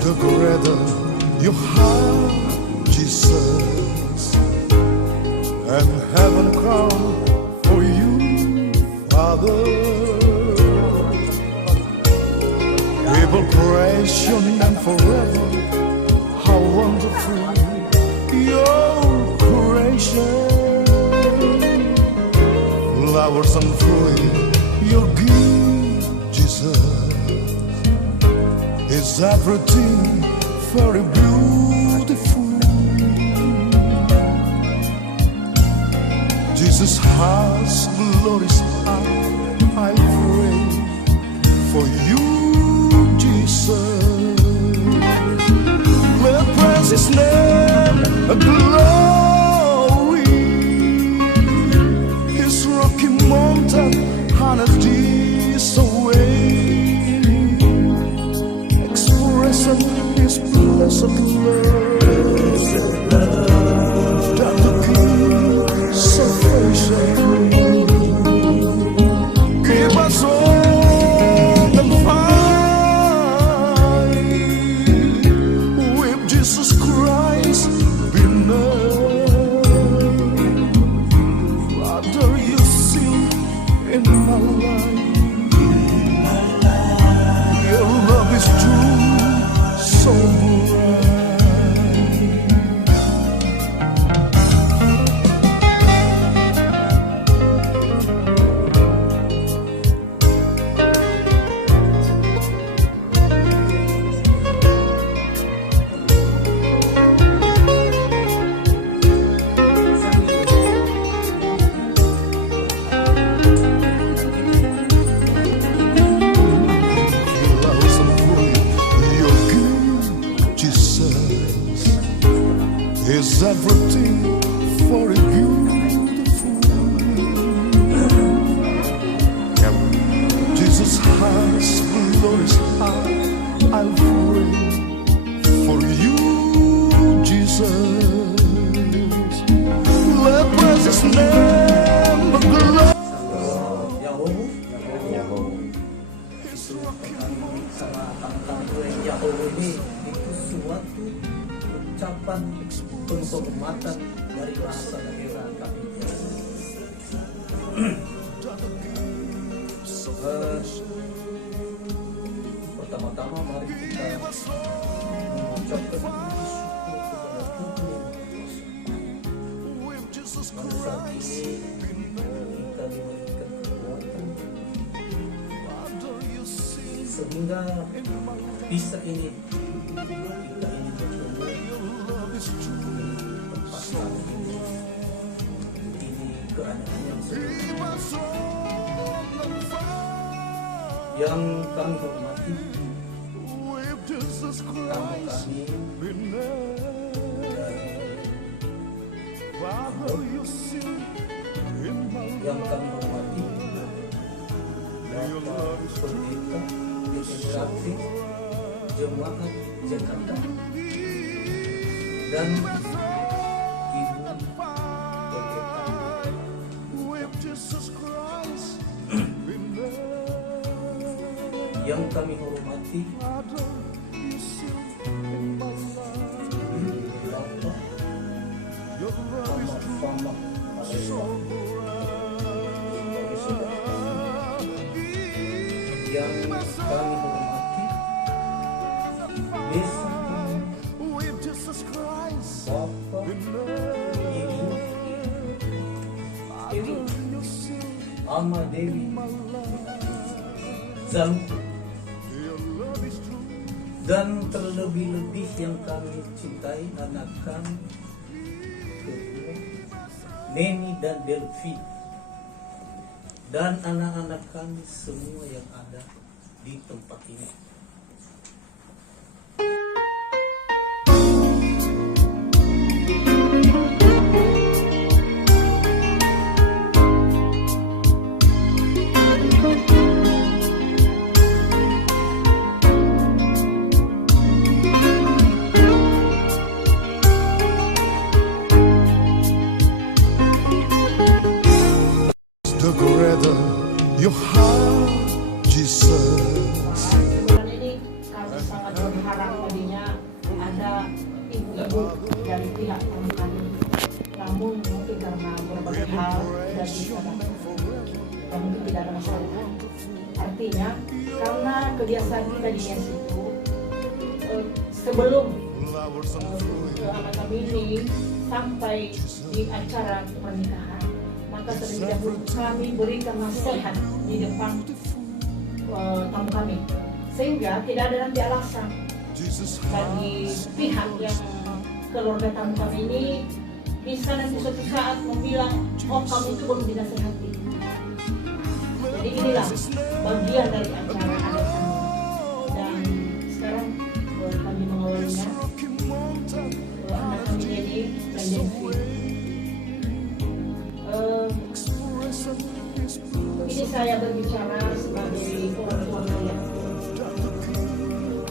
The greater you have, Jesus, and heaven crown for you, Father. We will praise your name forever. How wonderful your creation, flowers and fruit you give, Jesus, is everything very beautiful. Jesus has glorious heart, I pray for you, Jesus. Let praise His name, a glory. His rocky mountain and a this away. His blessed love, that the King salvation. Give us all and find with Jesus Christ be known. Father, you sing in my life. Your love is true, so is everything for a beautiful. Jesus has glorious heart, I'll pray for you, Jesus. Let praise His name, the glory. Ucapan penghormatan dari rasa daerah kami. Pertama-tama mari kita mengucapkan puji syukur kepada Tuhan. Pada saat ini kita diberikan kekuatan sehingga bisa ini kita ini bertemu ini keadaan yang yang kami hormati, tamu kami yang kami hormati, Bapak Pendeta Integratif Jemaat Jakarta dan Ibu Pendeta yang kami hormati, Bapak Fama yang kami hormati, Desa Bapak Ibu Alma Dewi Zalku, dan terlebih-lebih yang kami cintai anak kami kedua, Neni dan Delvi, dan anak-anak kami semua yang ada di tempat ini. berbagai hal dan bisa mungkin tidak ada masalah. Artinya karena kebiasaan kita di Nias itu sebelum anak kami ini sampai di acara pernikahan, maka terlebih dahulu kami berikan nasihat di depan tamu kami, sehingga tidak ada nanti alasan bagi pihak yang keluarga tamu kami ini bisa nanti suatu saat membilang, oh kamu itu belum dinasihati. Jadi inilah bagian dari acara adat kami. Dan sekarang kami mengawalinya, anak kami ini dan Devi. Ini saya berbicara sebagai orang tua kalian.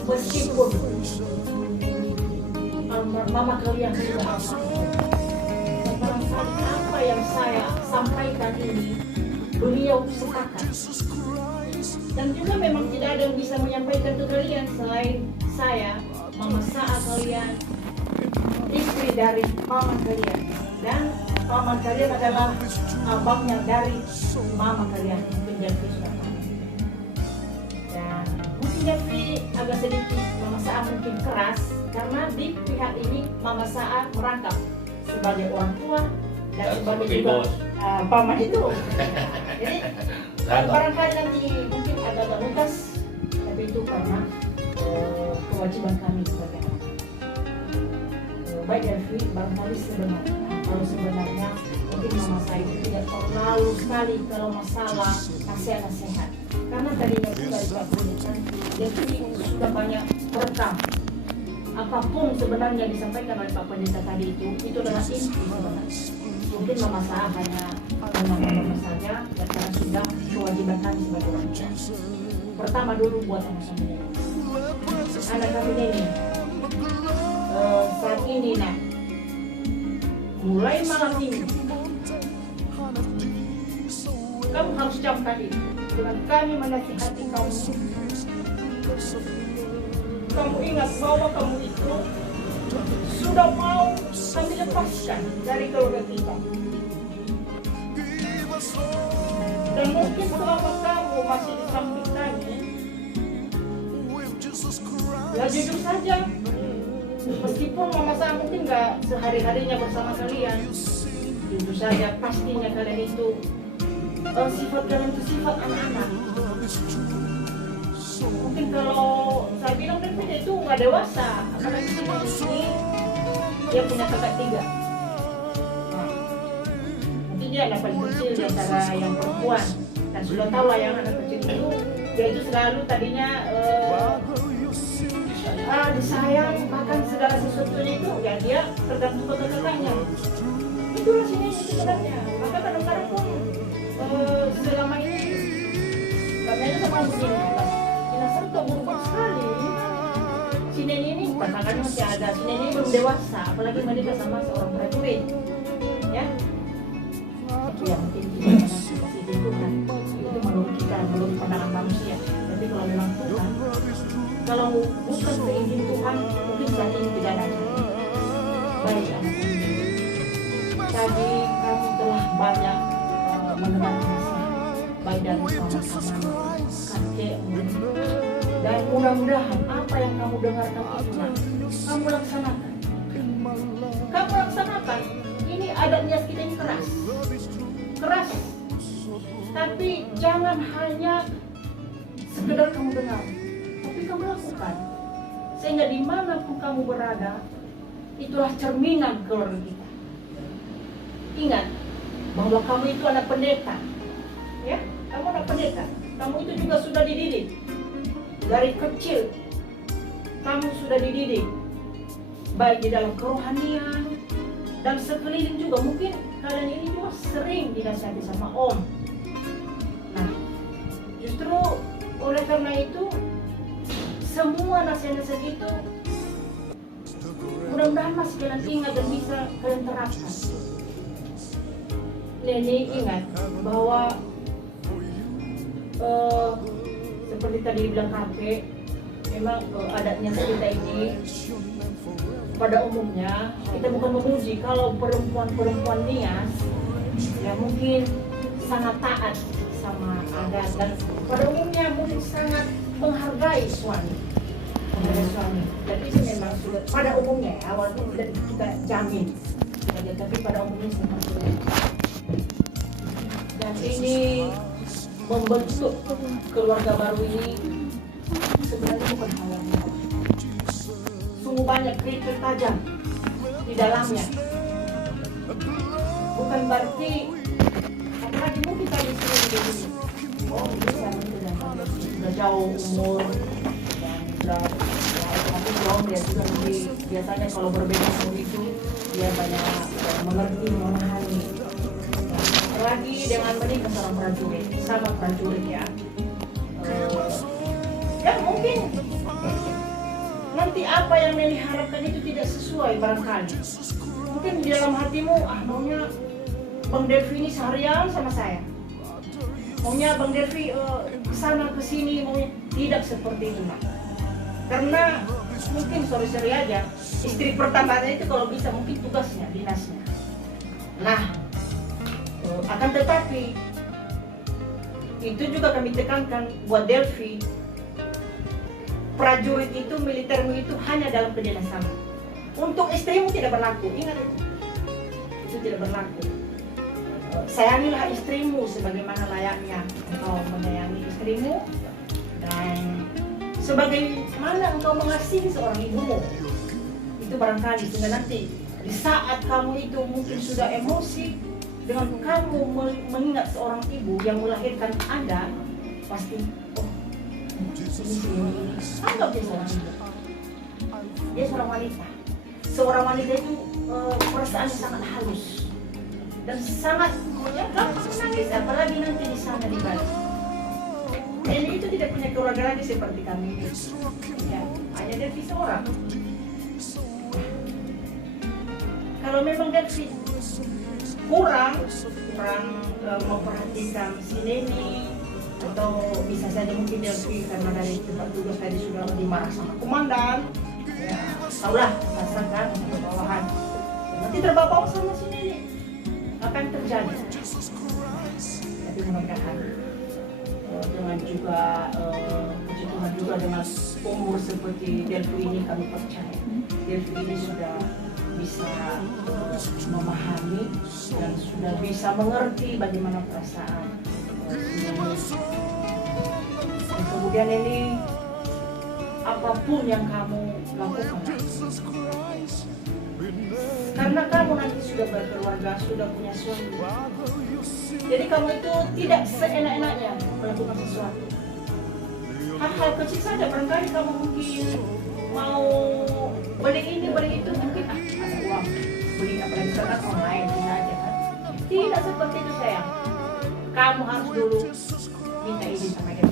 Meskipun mama kalian sudah barangkali apa yang saya sampaikan ini beliau sepakat, dan juga memang tidak ada yang bisa menyampaikan ke kalian selain saya, mama Sa'a kalian, istri dari mama kalian, dan mama kalian adalah abangnya dari mama kalian, mungkin Jeffrey sudah tahu. Dan mungkin Jeffrey agak sedikit mama Sa'a mungkin keras, karena di pihak ini mama Sa'a merangkap sebagai orang tua dan sebagai juga paman itu. Jadi barangkali nanti mungkin agak lukas, tapi itu karena kewajiban kami sebagai anak. Baik Jeffrey, barangkali sebenarnya kalau sebenarnya mungkin mama saya itu tidak terlalu sekali kalau masalah nasihat-nasihat, karena tadinya juga dikatakan Jeffrey sudah banyak merekam apapun sebenarnya disampaikan oleh Pak Pendeta tadi itu adalah inti sebenarnya. Mungkin mama saya hanya menambah saja, karena sudah kewajiban kami sebagai orang tua. Pertama dulu buat anak kami ini. Anak kami ini saat ini nak, mulai malam ini kamu harus camkan ini. Dengan kami menasihati kamu, kamu ingat bahwa kamu itu sudah mau kami lepaskan dari keluarga kita. Dan mungkin selama kamu masih di samping kami, ya jujur saja, meskipun mama saya mungkin nggak sehari-harinya bersama kalian, jujur saja pastinya kalian itu sifat kalian itu sifat anak-anak. Mungkin kalau saya bilang dia itu nggak dewasa, apalagi ini dia punya kakak 3. Mungkin dia anak paling kecil di antara yang perempuan, dan sudah tahu lah yang anak kecil itu dia itu selalu tadinya disayang, bahkan segala sesuatunya itu ya dia tergantung ke kakaknya. Itulah sini sebenarnya. Maka kadang-kadang pun selama ini karena itu sama begini, serta berubah sekali. Si Neni ini pasangannya masih ada, si Neni belum dewasa, apalagi menikah sama seorang prajurit, ya. Tapi ya mungkin kita masih lingkungan, itu menurut kita, menurut pandangan manusia. Tapi kalau memang Tuhan, kalau bukan seizin Tuhan, mungkin saat ini tidak ada. Baik anak ini, tadi kami telah banyak mendengar nasihat, baik dari paman-paman, kakek, dan mudah-mudahan apa yang kamu dengarkan itu kamu laksanakan. Kamu laksanakan. Ini adatnya kita ini keras, tapi jangan hanya sekedar kamu dengar, tapi kamu lakukan, sehingga dimanapun kamu berada, itulah cerminan keluarga kita. Ingat bahwa kamu itu anak pendeta, ya, kamu anak pendeta, kamu itu juga sudah dididik dari kecil, kamu sudah dididik baik di dalam kerohanian dan sekeliling juga. Mungkin kalian ini juga sering dinasihati sama Om. Nah, justru oleh karena itu semua nasihat-nasihat itu mudah-mudahan masih kalian ingat dan bisa kalian terapkan. Neni ingat bahwa seperti tadi bilang kakek, memang adatnya kita ini pada umumnya kita bukan memuji kalau perempuan-perempuan Nias ya mungkin sangat taat sama adat dan pada umumnya mungkin sangat menghargai suami. Jadi itu memang sudah pada umumnya ya, walaupun tidak kita jamin, tapi pada umumnya seperti itu. Dan ini membentuk keluarga baru ini sebenarnya bukan hal yang mudah. Sungguh banyak kritik tajam di dalamnya. Bukan berarti apalagi mungkin tadi begini. Oh, bisa sudah jauh umur dan tapi belum dia juga lebih biasanya kalau berbeda umur itu dia banyak mengerti memahami. Apalagi dengan menikah seorang prajurit, sama prajurit ya. Ya mungkin nanti apa yang Neni harapkan itu tidak sesuai barangkali. Mungkin di dalam hatimu, maunya Bang Delvi ini seharian sama saya. Maunya Bang Delvi kesana kesini, maunya tidak seperti itu, Mak. Karena mungkin sorry aja, istri pertama itu kalau bisa mungkin tugasnya, dinasnya. Nah, akan tetapi itu juga kami tekankan buat Delvi, prajurit itu, militermu itu hanya dalam kedinasan. Untuk istrimu tidak berlaku, ingat itu tidak berlaku. Sayangilah istrimu sebagaimana layaknya engkau menyayangi istrimu, dan sebagaimana engkau mengasihi seorang ibumu. Itu barangkali sehingga nanti di saat kamu itu mungkin sudah emosi dengan kamu mengingat seorang ibu yang melahirkan Anda, pasti ini anggap dia seorang ibu. Dia seorang wanita. Seorang wanita itu perasaannya sangat halus dan sangat gampang menangis, apalagi nanti di sana di Bali. Dan itu tidak punya keluarga lagi seperti kami. Ya, hanya Delvi seorang. Kalau memang Delvi kurang memperhatikan si Neni, atau bisa saja mungkin Delvi karena dari tempat tugas tadi sudah dimarah sama komandan, ya tahulah rasakan bawahan. Nanti terbawa sama si Neni, apa yang terjadi? Tapi mudah-mudahan dengan juga puji Tuhan juga dengan umur seperti Delvi ini kami percaya Delvi ini sudah bisa memahami dan sudah bisa mengerti bagaimana perasaan dan kemudian ini apapun yang kamu lakukan karena kamu nanti sudah berkeluarga, sudah punya suami, jadi kamu itu tidak seenak-enaknya melakukan sesuatu. Hal-hal kecil saja, barangkali kamu mungkin mau beli ini, beli itu, mungkin ada uang beli apa misalkan online aja kan. Tidak seperti itu sayang. Kamu harus dulu minta izin sama dia.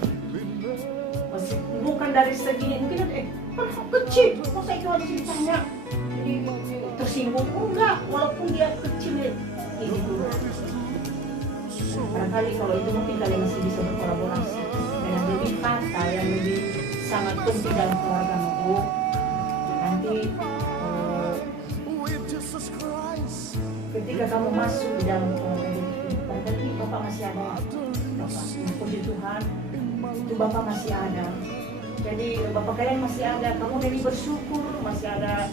Bukan dari segini, mungkin kan kecil, masa itu harus ditanya jadi tersinggung, enggak, walaupun dia kecil ini dulu. Barangkali kalau itu mungkin kalian masih bisa berkolaborasi dengan lebih kata yang lebih sangat penting dalam keluarga mu. Nanti ketika kamu masuk di dalam keluarga itu, barangkali Bapak masih ada, Bapak, puji Tuhan, itu Bapak masih ada. Jadi Bapak kalian masih ada, kamu dari bersyukur masih ada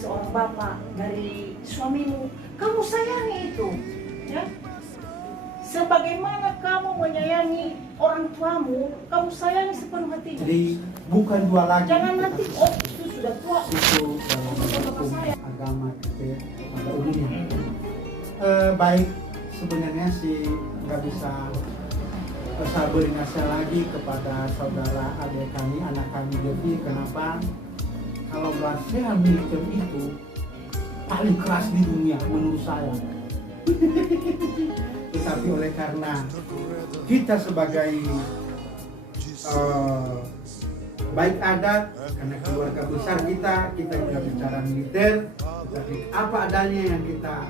seorang Bapak dari suamimu, kamu sayangi itu, ya. Sebagaimana kamu menyayangi orang tuamu, kamu sayangi sepenuh hati. Jadi bukan dua lagi. Jangan nanti, itu sudah tua. Itu hukum agama kita pada umumnya. Baik, sebenarnya sih nggak bisa saya beri nasihat lagi kepada saudara adik kami, anak kami Delvi. Kenapa? Kalau nasihat militer itu paling keras di dunia menurut saya. Tetapi oleh karena kita sebagai baik adat, karena keluarga besar kita juga bicara militer, tapi apa adanya yang kita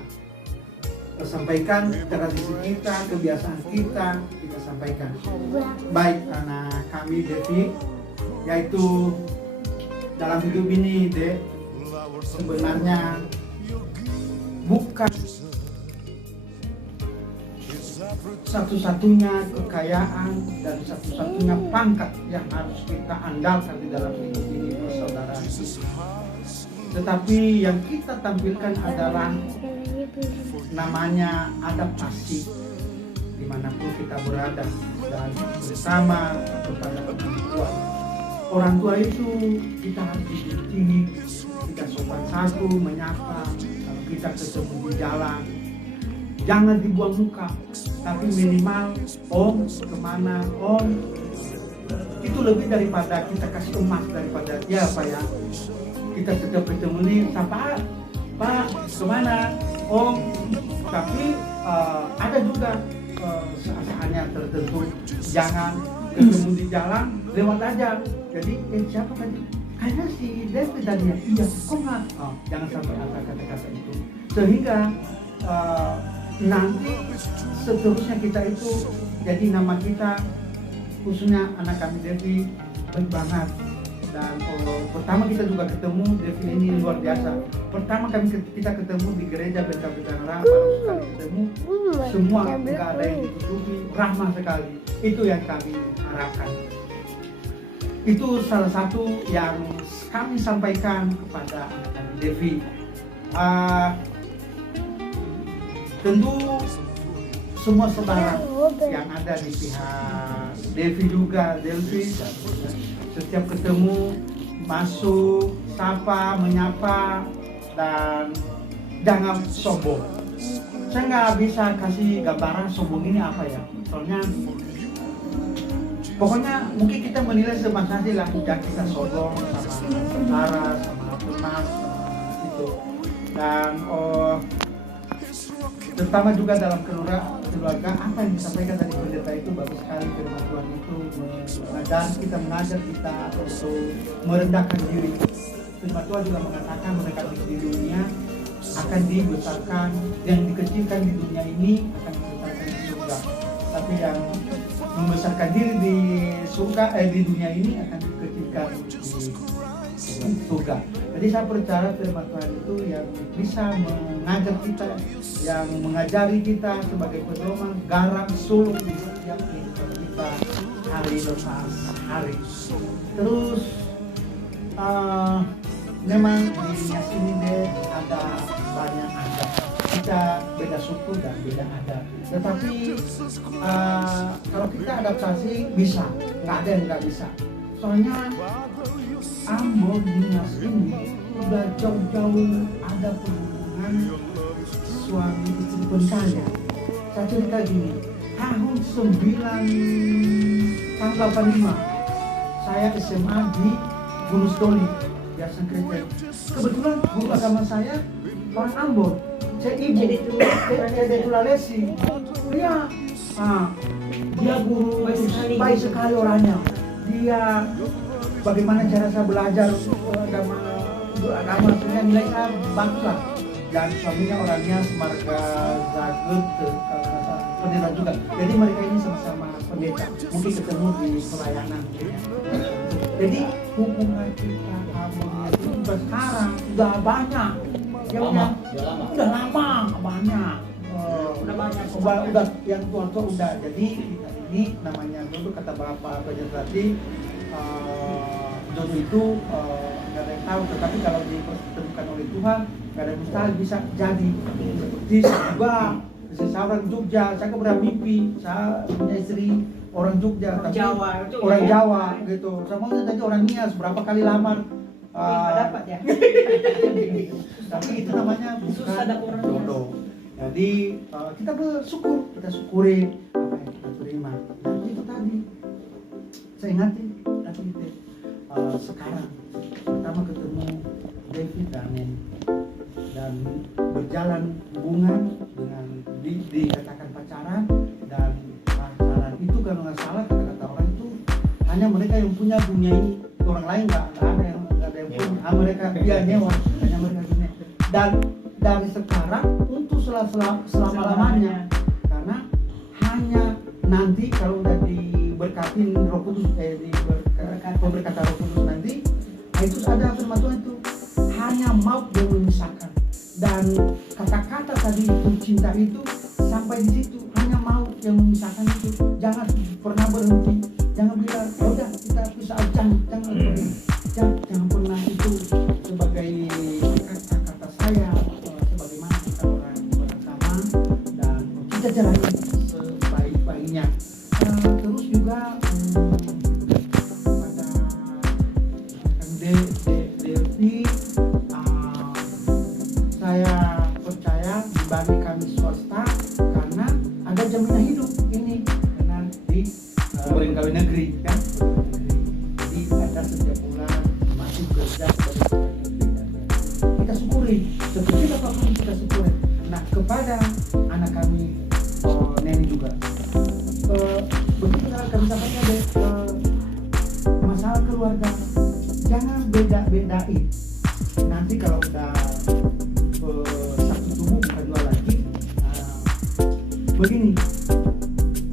sampaikan, tradisi kita, kebiasaan kita sampaikan. Baik karena kami Delvi, yaitu dalam hidup ini Dek, sebenarnya bukan satu-satunya kekayaan dan satu-satunya pangkat yang harus kita andalkan di dalam hidup ini, persaudaraan. Tetapi yang kita tampilkan adalah namanya adaptasi dimanapun kita berada, dan bersama kepada orang tua. Orang tua itu kita harus diikuti, kita sopan satu, menyapa, kalau kita ketemu di jalan. Jangan dibuang muka, tapi minimal om kemana om. Itu lebih daripada kita kasih emas, daripada ya Pak ya. Kita tetap ketemu nih, sapa Pak kemana om. Tapi ada juga saat-saatnya tertentu, jangan ketemu di jalan lewat aja. Jadi siapa tadi? Kayaknya si Devi tadi ya. Iya, kok nggak? Jangan sampai ada kata-kata itu, sehingga nanti seterusnya kita itu jadi nama kita, khususnya anak kami Devi, baik banget. Dan pertama kita juga ketemu Devi ini luar biasa. Pertama kita ketemu di gereja Bentang-Bentang, baru sekali ketemu, semua nggak ada yang ditutupi, ramah sekali. Itu yang kami harapkan. Itu salah satu yang kami sampaikan kepada anak Devi. Tentu semua saudara yang ada di pihak Devi juga, Delvi, setiap ketemu masuk, sapa, menyapa, dan jangan sombong. Saya nggak bisa kasih gambaran sombong ini apa ya, soalnya pokoknya mungkin kita menilai semasa lah, jika kita sombong sama saudara, sama teman, itu. Dan terutama juga dalam keluarga, apa yang disampaikan dari pendeta itu bagus sekali. Firman Tuhan itu mengajar kita untuk merendahkan diri. Firman Tuhan juga mengatakan mereka di dunia akan dibesarkan, yang dikecilkan di dunia ini akan dibesarkan di surga. Tapi yang membesarkan diri di surga, di dunia ini akan dikecilkan di surga. Jadi saya percaya firman Tuhan itu yang bisa mengajar kita, yang mengajari kita sebagai pedoman, garam, suluk di setiap kehidupan kita hari lepas hari. Terus memang di sini deh ada banyak adat. Kita beda suku dan beda adat. Tetapi kalau kita adaptasi bisa, nggak ada yang nggak bisa. Soalnya Ambon Dinas ini udah jauh-jauh ada hubungan suami istri pun kaya. Saya cerita gini, tahun 85 saya SMA di Gunung Doli, biasa kerja. Kebetulan guru agama saya orang Ambon, saya ibu jadi Tulalesi. Dia guru baik sekali orangnya. Dia bagaimana cara saya belajar agama sebenarnya nilai saya bagus lah. Dan suaminya orangnya semarga Zagut, pendeta juga. Jadi mereka ini sama-sama pendeta. Mungkin ketemu di pelayanan. Jadi hubungan kita itu udah sekarang udah banyak. Udah lama banyak. Udah yang tua-tua udah. Jadi kita ini namanya dulu kata Bapak Penyertati, jodoh itu nggak ada yang tahu, tetapi kalau dipertemukan oleh Tuhan nggak ada yang mustahil bisa jadi. Seperti saya orang Jogja, saya pernah mimpi saya punya istri orang Jogja, tapi orang Jawa gitu. Sama tadi orang Nias berapa kali lamar dapat ya. Tapi itu namanya bukan jodoh. Jadi kita bersyukur, kita syukuri apa yang kita terima. Dan itu tadi saya ingatin tadi itu sekarang pertama ketemu David dan Neni dan berjalan hubungan dengan dikatakan pacaran, dan pacaran itu kalau nggak salah kata-kata orang itu hanya mereka yang punya dunia ini, orang lain nggak ada yang punya. Mereka dia nyewa, hanya mereka dunia. Dan dari sekarang untuk selama-lamanya, karena hanya nanti kalau udah diberkatin Roh Kudus, pemberkatan Roh Kudus nanti, itu ada firman Tuhan itu hanya maut yang memisahkan. Dan kata-kata tadi itu cinta itu sampai di situ hanya maut. yang memisahkan itu. Jangan pernah berhenti, jangan bilang ya udah kita pisah, jangan pernah itu sebagai kata saya, sebagaimana kita orang bersama dan kita jalani sebaik-baiknya. Terus juga pada Delvi, saya percaya dibanding kami swasta karena ada jaminan hidup ini dengan di pegawai negeri kan. Jadi ada setiap bulan masih kerja dari pegawai negeri dan kita syukuri seperti apapun kita syukuri. Nah kepada anak kami Neni juga begitu kami sampaikan deh, masalah keluarga jangan beda-bedain. Nanti kalau udah satu tubuh bukan dua lagi. Begini,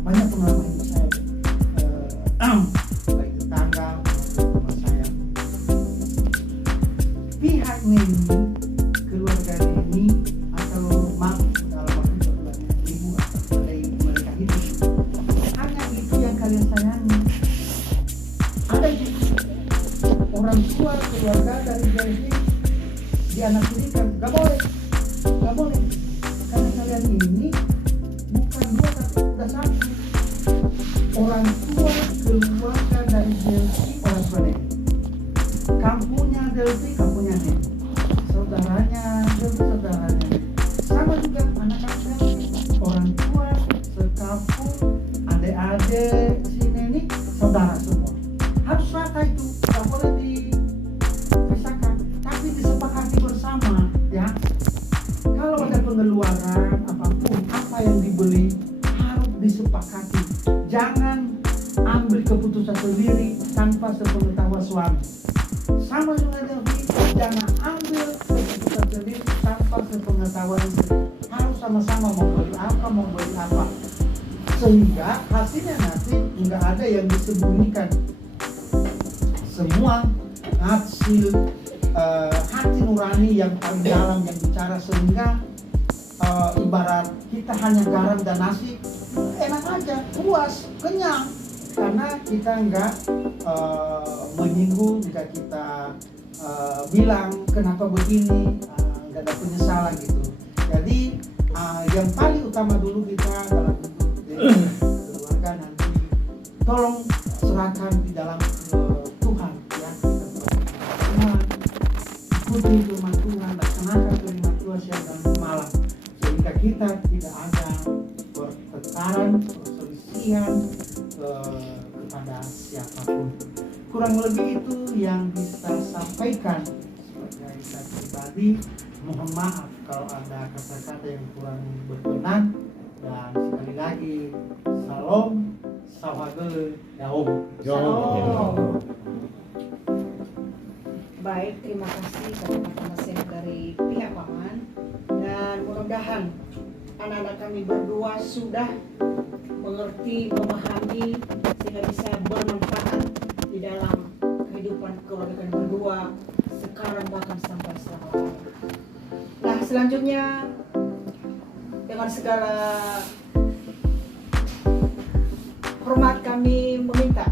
banyak pengalaman hidup saya, baik tetangga maupun teman saya. Pihak Neni, keluarga Neni atau dalam waktu keluarga ibu atau mereka hidup, hanya itu yang kalian sayangi. Ada juga orang tua keluarga dari Delvi dianaktirikan, gak boleh, karena kalian ini bukan dua tapi udah satu. Orang tua keluarga dari Delvi, orang tua Neni, kampungnya Delvi, kampungnya Neni, saudaranya Delvi, saudaranya Neni, sama juga anak-anak orang tua sekampung, adik-adik si Neni, saudara semua. Harus rata itu, gak boleh dipisahkan, tapi disepakati bersama ya. Kalau ada pengeluaran apapun, apa yang dibeli harus disepakati. Jangan ambil keputusan sendiri tanpa sepengetahuan suami. Sama juga Delvi, jangan ambil keputusan sendiri tanpa sepengetahuan istri. Harus sama-sama mau beli apa, sehingga hasilnya nanti nggak ada yang disembunyikan. Semua hasil hati nurani yang paling dalam yang bicara, sehingga ibarat kita hanya garam dan nasi enak aja, puas, kenyang, karena kita nggak menyinggung, nggak kita bilang kenapa begini, nggak ada penyesalan gitu. Jadi yang paling utama dulu kita dalam hidup keluarga nanti tolong serahkan di dalam Tuhan ya. Tuhan, ikuti firman Tuhan, laksanakan firman Tuhan siang dan malam, sehingga kita tidak ada pertengkaran, perselisihan kepada siapapun. Kurang lebih itu yang bisa sampaikan sebagai saya pribadi. Mohon maaf kalau ada kata-kata yang kurang berkenan, dan sekali lagi salam, sawage, yahoo. Baik, terima kasih kata-kata nasihat dari pihak paman, dan mudah-mudahan anak-anak kami berdua sudah mengerti, memahami, sehingga bisa bermanfaat di dalam kehidupan keluarga kami berdua sekarang bahkan sampai selama-lamanya. Nah, selanjutnya dengan segala hormat kami meminta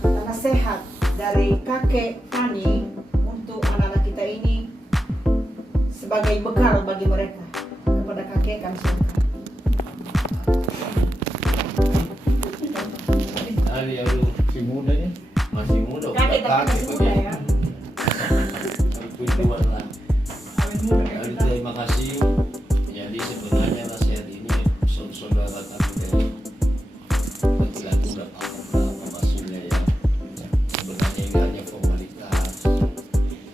kata nasihat dari kakek Fani untuk anak-anak kita ini sebagai bekal bagi mereka. Kepada kakek kami silakan. Yang masih muda ya, masih muda. Kakek tapi masih muda ya. Tujuan lah. Jadi terima kasih. Jadi sebenarnya nasihat ini saudara kami dari ketika itu udah paham maksudnya ya. Sebenarnya ini hanya formalitas.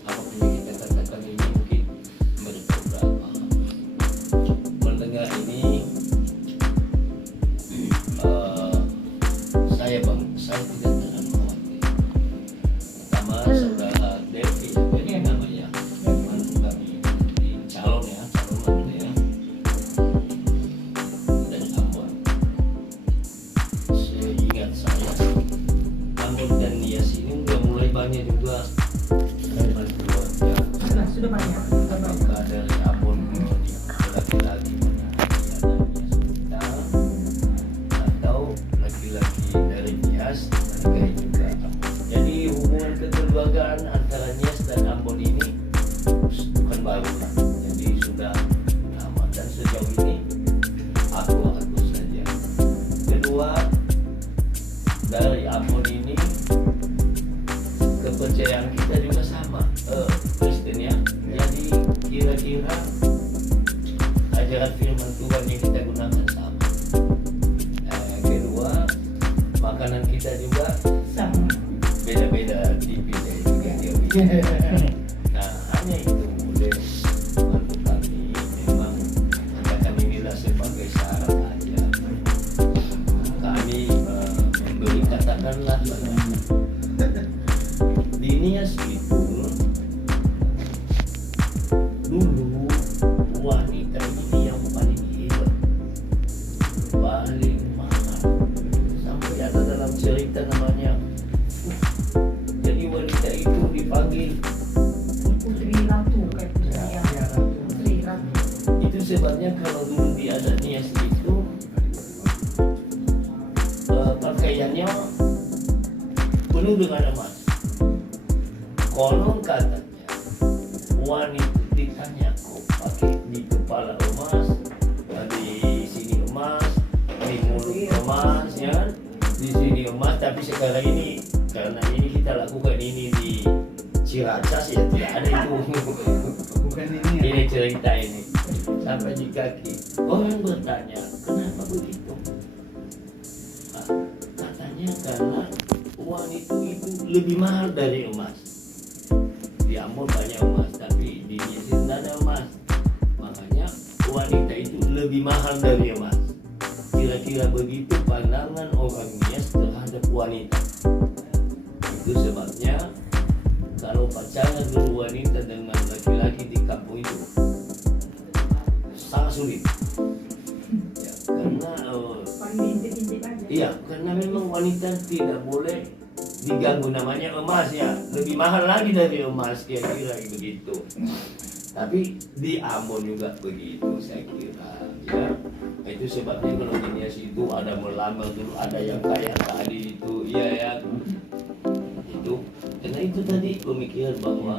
Apapun yang kita katakan ini mungkin mereka udah paham. Mendengar ini, saya tidak terlalu khawatir. Pertama saudara Delvi ya, namanya mantu kami di calon mantu ya, dan Ambon. Seingat saya, Ambon dan Nias ini udah mulai banyak juga mantu ya. Sudah banyak. Maka dari Ambon laki-laki kira ajaran firman Tuhan yang kita gunakan sama. Kedua, makanan kita juga Sama. beda-beda tipis ya, itu nah hanya itu boleh bantu kami memang kami inilah sebagai syarat aja kami memberi katakanlah di Nias itu dulu wanita ini yang paling hebat paling mahal sampai ada dalam cerita namanya jadi wanita itu dipanggil Putri Ratu kayak Putri Ratu. itu sebabnya kalau dulu di adat Nias itu pakaiannya penuh dengan emas. Konon katanya wanita ditanya kok pakai di kepala emas, di sini emas, di mulut emas, ya kan? Di sini emas. Tapi sekarang ini karena ini kita lakukan ini di Ciracas ya tidak ada itu. Bukan ini ya. Ini cerita ini sampai di kaki. Orang bertanya kenapa begitu? Nah, katanya karena wanita itu lebih mahal dari emas. Di Ambon banyak emas, tapi di Nias itu tidak ada emas. Makanya wanita itu lebih mahal dari emas. Kira-kira begitu pandangan orang Nias terhadap wanita. Itu sebabnya kalau pacaran dulu wanita dengan laki-laki di kampung itu sangat sulit. Ya, karena Paling diintip-intip aja. iya, karena memang wanita tidak boleh diganggu, namanya emas ya, lebih mahal lagi dari emas kira-kira begitu. Tapi di Ambon juga begitu saya kira ya. Itu sebabnya kalau di Nias itu ada melamar dulu, ada yang kayak tadi itu iya ya. Itu karena itu tadi pemikiran bahwa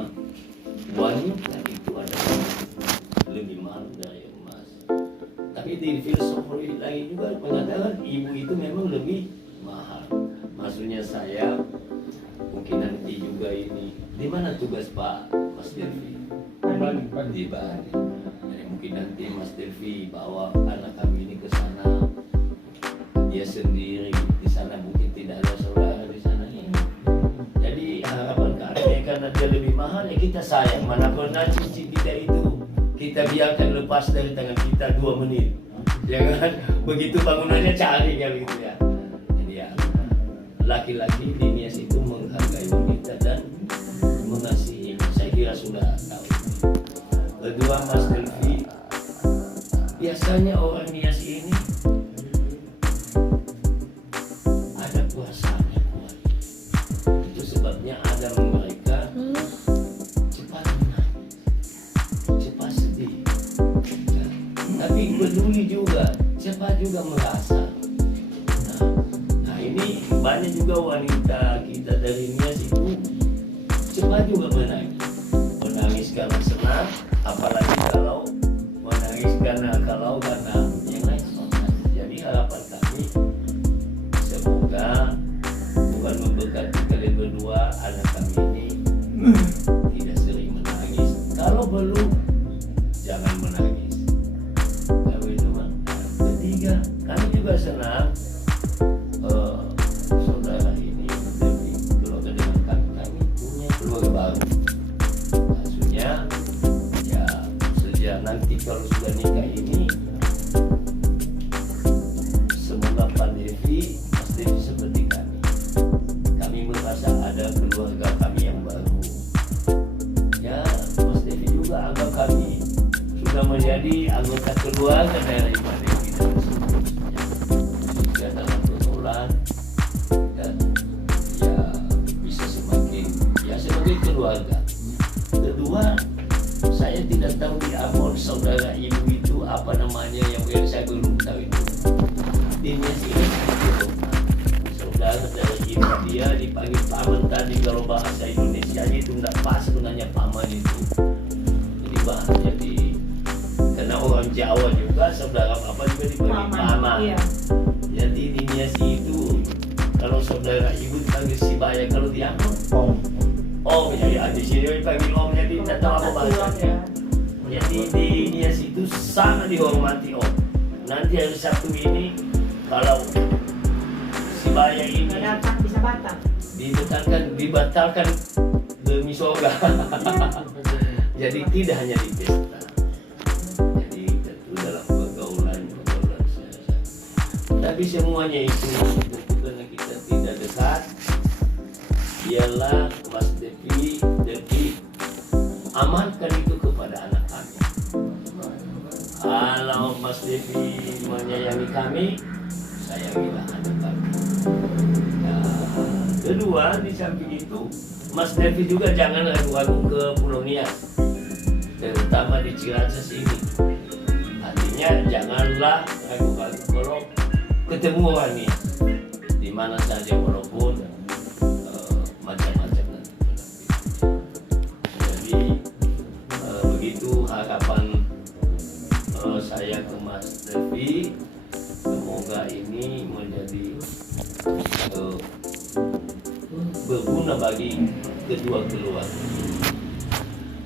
wanita itu adalah lebih mahal dari emas. Tapi di filsafat lain juga mengatakan ibu itu memang lebih mahal. Maksudnya saya mungkin nanti juga ini di mana tugas Pak Mas Delvi? Di Bali. Jadi mungkin nanti Mas Delvi bawa anak kami ini ke sana. Dia sendiri di sana mungkin tidak ada saudara di sana ini. Jadi harapan kami karena dia lebih mahal ya kita sayang. Mana pernah cincin kita itu kita biarkan lepas dari tangan kita 2 menit. Jangan begitu bangunannya cari kan gitu ya. Jadi ya laki-laki di Nias itu menghargai wanita dan mengasihi. Saya kira sudah tahu. Kedua Mas Delvi, biasanya orang Nias ini ada puasanya kuat. Itu sebabnya ada mereka cepat menangis, cepat sedih. Tapi peduli juga, cepat juga merasa. Nah ini banyak juga wanita kita dari Nias itu cepat juga menangis. Menangis karena senang, apalagi kalau menangis karena yang lain sontak. Jadi harapan kami semoga bukan memberkati kalian berdua, anak kami ini tidak sering menangis. Kalau belum jangan menangis. Kalau itu mah. Ketiga, kami juga senang saudara ini menjadi keluarga dengan kami punya keluarga baru. Maksudnya ya sejak nanti kalau sudah nikah ini semoga Pak Devi, Mas Devi seperti kami merasa ada keluarga kami yang baru. Ya Mas Devi juga anggap kami sudah menjadi anggota keluarga dari Pak Devi dan seterusnya. Jika dalam pergaulan dan ya bisa semakin ya sebagai keluarga. Kedua, saya tidak tahu di Ambon saudara ibu itu apa namanya yang saya belum tahu itu. Di Nias ini saudara dari ibu dia dipanggil paman tadi, kalau bahasa Indonesia itu tidak pas sebenarnya paman itu. Jadi jadi karena orang Jawa juga saudara apa juga dipanggil paman. Iya. Jadi di Nias itu kalau saudara ibu dipanggil Sibaya, kalau di Ambon Om ya, di sini dipanggil Om, jadi tidak tahu apa bahasanya. Jadi di Nias itu sangat dihormati Om. Nanti hari Sabtu ini kalau si Baya ini datang bisa batal. dibatalkan demi surga. Jadi tidak hanya di pesta. Jadi tentu dalam pergaulan saya. Tapi semuanya itu karena kita tidak dekat. Ialah Mas Devi amankan itu kepada anak kami. Kalau Mas Devi menyayangi kami, sayangilah anak kami. Nah, kedua, di samping itu, Mas Devi juga jangan ragu-ragu ke Pulau Nias, terutama di Ciracas ini. Artinya janganlah ragu-ragu kalau ketemu orang Nias, di mana saja walaupun macam-macam nanti. Jadi begitu harapan saya ke Mas Devi, semoga ini menjadi berguna bagi kedua keluarga.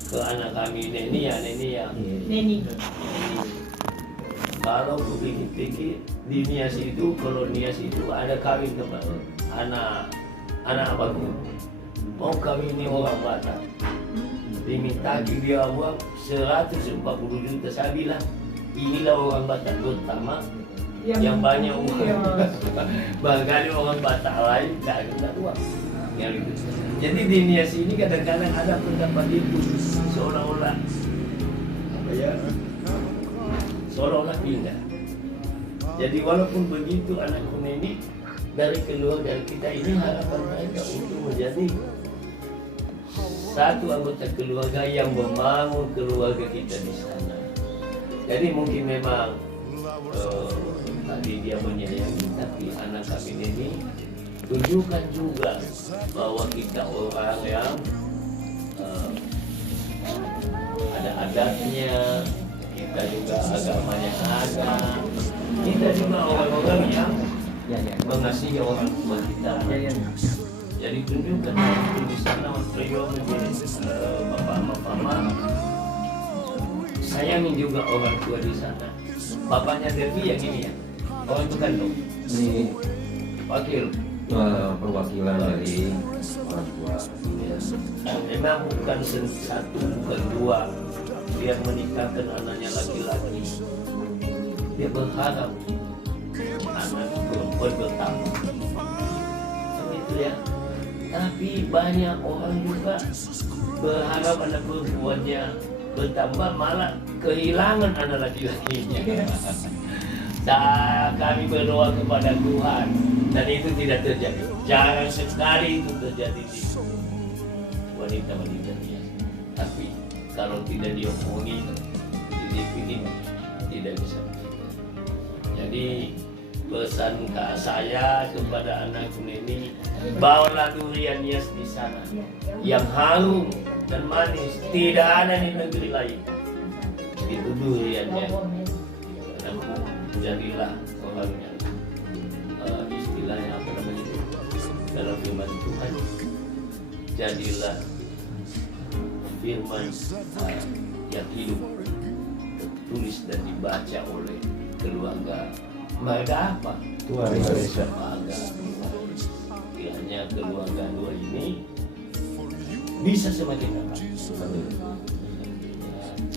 Ke anak kami Neni ya. Kalau pikir-pikir di Nias itu, kalau Nias itu ada kawin kembali anak abangku mau kawin ini orang Batak, diminta dia uang 140 juta. Saya bilang inilah orang Batak terutama yang banyak uang. Barangkali orang Batak lain tidak ada uang. Jadi di Nias ini kadang-kadang ada pendapat itu seolah-olah seolah-olah pindah. Jadi walaupun begitu anakku ini dari keluarga kita ini, harapan mereka untuk menjadi satu anggota keluarga yang membangun keluarga kita di sana. Jadi mungkin memang tadi dia menyayangi, tapi anak kami ini tunjukkan juga bahwa kita orang yang ada adatnya, kita juga agamanya ada, kita juga orang-orang yang mengasihi orang tua kita. Jadi tunjukkan itu di sana beliau menjadi bapak-bapak, sayangin juga orang tua di sana. Bapaknya Devi yang ini ya, orang itu kan dong. Ini Wakil perwakilan dari orang tua. Memang bukan satu, bukan dua. Dia menikahkan anaknya laki-laki. Dia berharap anak perempuan bertambah. Itu ya. Tapi banyak orang juga berharap anak perempuannya bertambah, malah kehilangan anak laki-lakinya. Kami berdoa kepada Tuhan dan itu tidak terjadi. Jarang sekali itu terjadi di wanita-wanita Nias. Tapi kalau tidak diomongin, dipikir tidak bisa. Jadi pesan saya kepada anakku ini, bawalah durian Nias di sana yang harum dan manis, tidak ada di negeri lain. Itu duriannya. Anakku, jadilah orang yang istilahnya apa namanya itu dalam firman Tuhan, jadilah firman yang hidup, tertulis dan dibaca oleh keluarga apa? Keluarga desa. Kiranya keluarga dua ini bisa semakin dekat.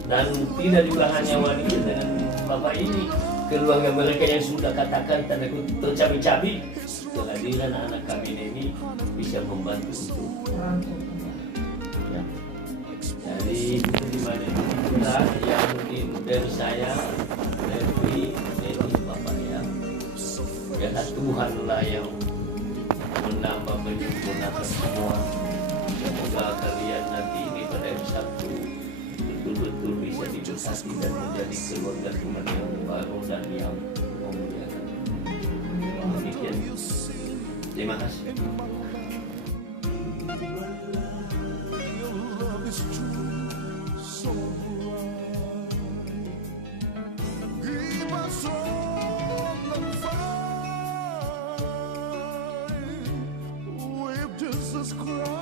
Dan tidak juga hanya wanita dengan bapak ini, keluarga mereka yang sudah katakan tanda kutip tercabi-cabi, kehadiran anak kami ini bisa membantu untuk ya. Jadi itu dimana itulah yang mungkin dari saya, dari bapak yang karena Tuhanlah yang menambah menyempurnakan semua. Semoga kalian nanti ini pada hari Sabtu betul-betul bisa diberkati dan menjadi keluarga Tuhan yang baru dan yang memuliakan. Demikian. Terima kasih. Jesus Christ.